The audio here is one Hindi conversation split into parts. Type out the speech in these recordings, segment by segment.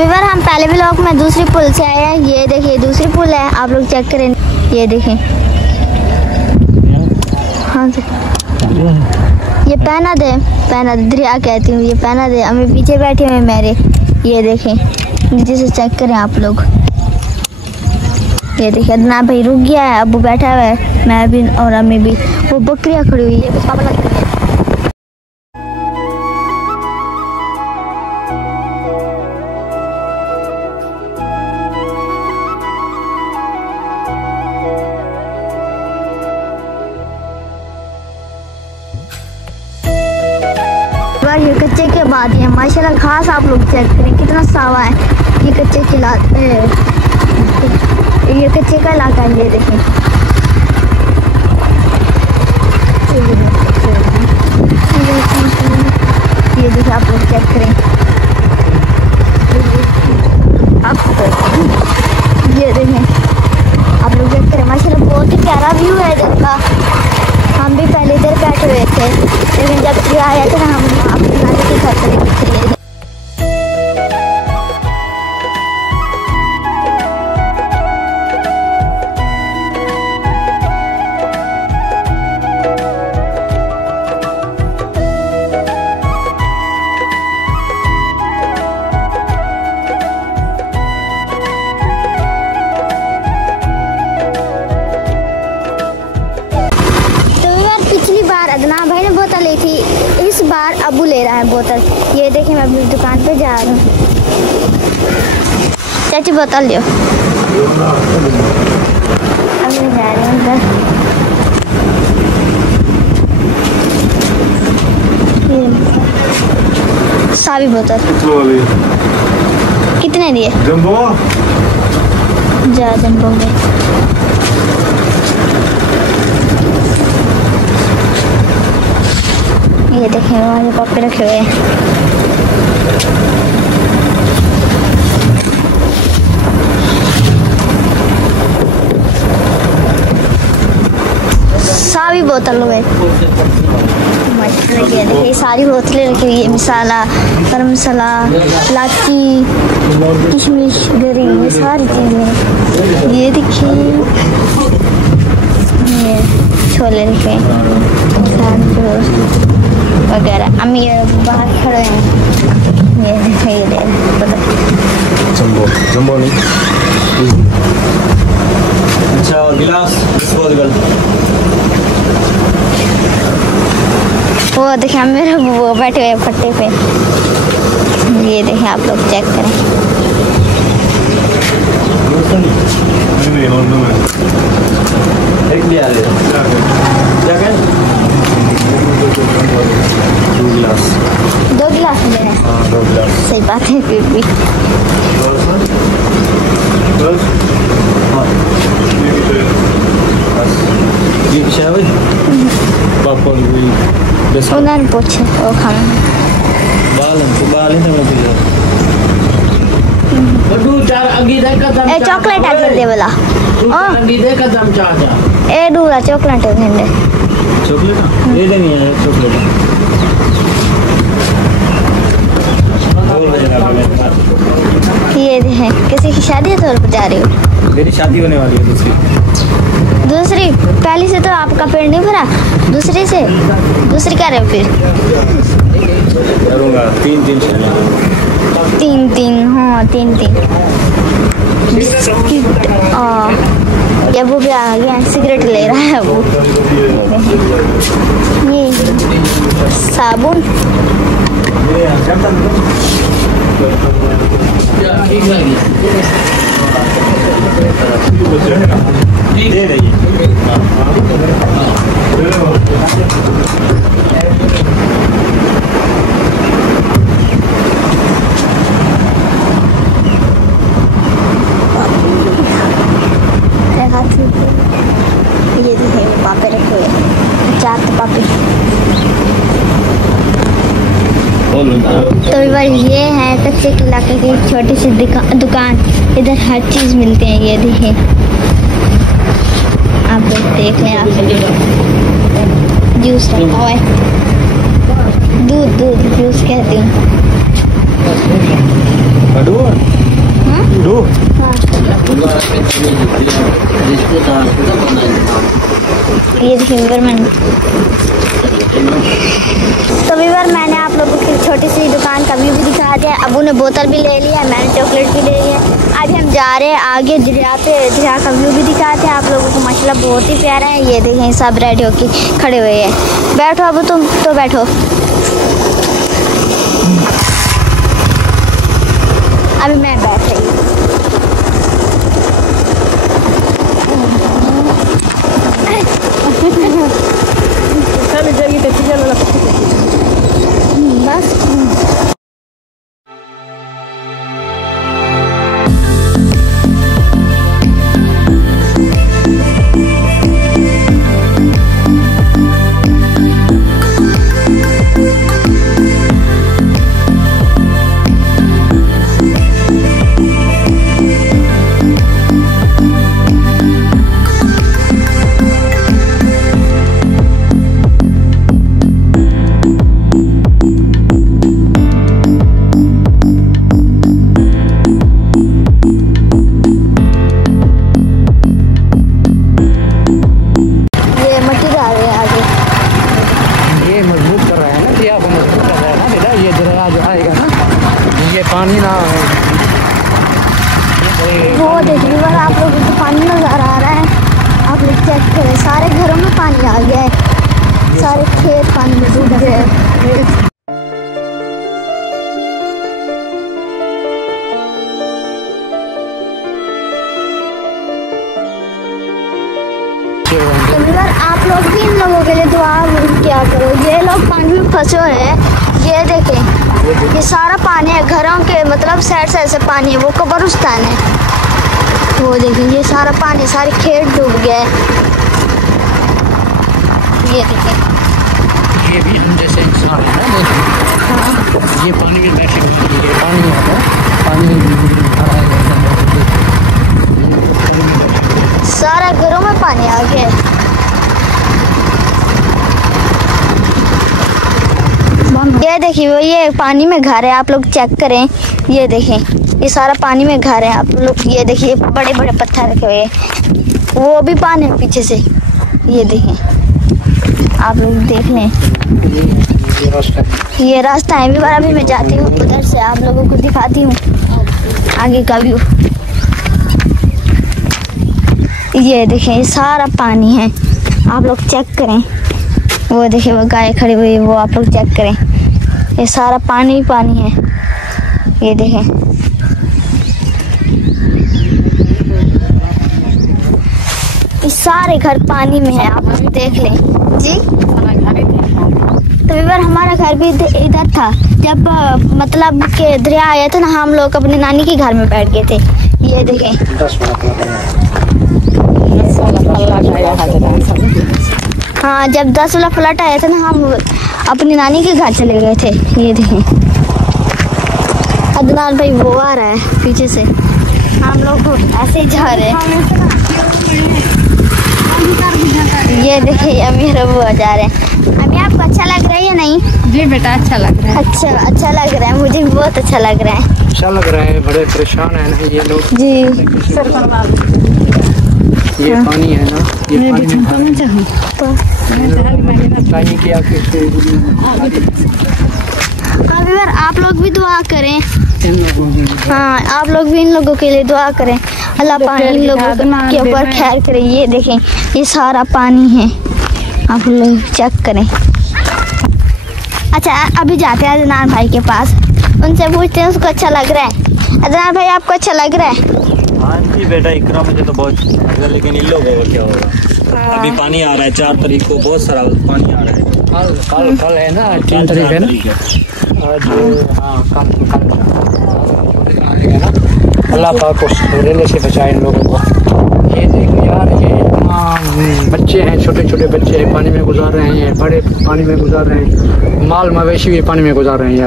व्यूअर हम पहले व्लॉग में दूसरी पुल से आए हैं। ये देखिए दूसरी पुल है, आप लोग चेक करें। ये देखें, हाँ जी, ये पहना दे दरिया कहती हूँ, ये पहना दे। अम्मी पीछे बैठे हुए मेरे, ये देखें नीचे से चेक करें आप लोग। ये देखिए अदनान भाई रुक गया है, अबू बैठा हुआ है, मैं भी और अम्मी भी। वो बकरियाँ खड़ी हुई है, पापा लगती है। ये कच्चे के बाद है माशाल्लाह, खास आप लोग चेक करें कितना सावा है। ये कच्चे के ये कच्चे का इलाका है। ये देखें, ये देखिए आप लोग चेक करें। ये देखें आप लोग चेक करें, माशाल्लाह बहुत ही प्यारा व्यू है इधर का। हम भी पहले इधर बैठे हुए थे, लेकिन जब ये आया था ना, हम अपने नानी के घर चले। अदनान भाई ने बोतल ली थी, इस बार अबू ले रहा है बोतल। ये देखें मैं अपनी दुकान पे जा रहा हूँ। चाची बोतल लियो, अभी जा रही हूँ उधर। सावी बोतल कितने दिए? जंबो जा जंबो में। ये देखें हमारे पापे रखे हुए हैं। सारी बोतलों में देखिए सारी बोतलें रखी हुई है। मसाला, गरम मसाला, इलायची, किशमिश, गरी, ये सारी चीज़ें। ये देखिए ये छोले रखे वगैरह। अम्मी बाहर खड़े हैं। ये जंबो नहीं। अच्छा गिलास वो देखें मेरे वो बैठे हुए पट्टे पे। ये देखें आप लोग चेक करें। एक भी आ रहे दो गिलास ले रहे हैं। हाँ 2 गिलास सही बात है। फिर भी पापड़ उन्होंने पूछे वो खाना चॉकलेट आगे दे बोला ए डूरा चॉकलेट है। चॉकलेट ये नहीं है चॉकलेट। ये है किसी की शादी है तो जा रही हो? मेरी शादी होने वाली है दूसरी। पहली से तो आपका पेट नहीं भरा, दूसरी क्या रहे फिर? करूँगा 3 हाँ 3 बिस्किट। ये वो भी आ गया, सिगरेट ले रहा है वो। ये साबुन, दे रही है। ये देखिए पापे रखे हुए 4 पापे। तो ये है कच्चे के इलाके की छोटी सी दुकान। इधर हर चीज़ मिलते हैं। ये देखिए आप लोग देख लें, आप जूस रखा हुआ है, दूध जूस कहती हूँ। ये देखिए तो व्यूअर मैंने आप लोगों की छोटी सी दुकान का व्यू भी दिखा दिया। अबू ने बोतल भी ले लिया, मैंने चॉकलेट भी ले लिया। अभी हम जा रहे हैं आगे दरिया का व्यू भी दिखाते हैं आप लोगों को। माशाल्लाह बहुत ही प्यारा है। ये देखें सब रेडी होके खड़े हुए हैं। बैठो अबू, तुम तो बैठो। अभी मैं बैठ रही हूँ। बस पानी ना वो देखिए आप लोगों को पानी नजर आ रहा है। आप लोग चेक करें, सारे घरों में पानी आ गया है, सारे खेत पानी में डूब गए हैं। आप लोग भी इन लोगों के लिए दुआ क्या करो। ये लोग पानी में फंसे हुए हैं। ये देखें, ये सारा पानी है घरों के, मतलब साइड से पानी है। वो कब्रिस्तान है। वो देखें ये सारा पानी, सारे खेत डूब गए। ये देखें, ये भी हम जैसे इंसान है ना। हाँ। ये पानी में बैठे हुए हैं। ये पानी है, पानी सारा घरों में पानी आ गया। ये देखिए वो ये पानी में घर है। आप लोग चेक करें, ये देखें ये सारा पानी में घर है। आप लोग ये देखिए बड़े बड़े पत्थर रखे हुए हैं, वो भी पानी है पीछे से। ये देखें, आप लोग देख लें, ये रास्ता है। अभी मैं जाती हूँ उधर से, आप लोगों को दिखाती हूँ आगे का व्यू। ये देखें ये सारा पानी है। आप लोग चेक करें, वो देखिए वो गाय खड़ी हुई है, वो आप लोग चेक करें। ये सारा पानी ही पानी है। ये देखें, ये सारे घर पानी में है। आप देख लें जी। तो व्यूअर हमारा घर भी इधर था। जब मतलब के दरिया आया था ना, हम लोग अपने नानी के घर में बैठ गए थे। ये देखें, हाँ जब 10 वाला फ्लड आया था ना, हम अपनी नानी के घर चले गए थे। ये देखें, अदनान भाई वो आ रहा है पीछे से। हम लोग ऐसे ही जा रहे हैं। ये देखिए अमीर वो जा रहे हैं। अभी आपको अच्छा लग रहा है या नहीं? जी बेटा अच्छा लग रहा है। अच्छा लग रहा है, मुझे भी बहुत अच्छा लग रहा है। अच्छा लग रहा है। बड़े परेशान है ना ये लोग जी। ये पानी है ना, ये पानी में चाहिए कि आप लोग भी दुआ करें। हाँ आप लोग भी इन लोगों के लिए दुआ करें। अल्लाह पानी इन लोगों के ऊपर खैर करें। ये देखें ये सारा पानी है, आप लोग चेक करें। अच्छा अभी जाते हैं अदनान भाई के पास, उनसे पूछते हैं उसको अच्छा लग रहा है। अदनान भाई आपको अच्छा लग रहा है? हाँ जी बेटा, इकरा मुझे तो बहुत, लेकिन इन लोगों को क्या होगा। अभी पानी आ रहा है 4 तारीख को, बहुत सारा पानी आ रहा है। कल है ना 3 तारीख है ना। हाँ कल आएगा ना। अल्लाह पाक उस रेले से बचाए इन लोगों को। ये देखो यार, ये बच्चे हैं, छोटे छोटे बच्चे हैं, पानी में गुजार रहे हैं, बड़े पानी में गुजार रहे हैं, माल मवेशी भी पानी में गुजार रहे हैं।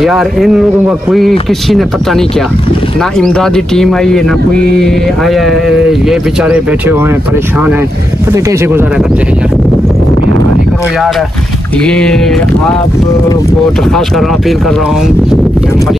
यार इन लोगों का कोई किसी ने पता नहीं किया, ना इमदादी टीम आई है, ना कोई आया है। ये बेचारे बैठे हुए हैं, परेशान हैं, पता कैसे गुजारा करते हैं। यार मेहरबानी करो यार, ये आपको दरख्वास्त कर रहा हूँ, अपील कर रहा हूँ।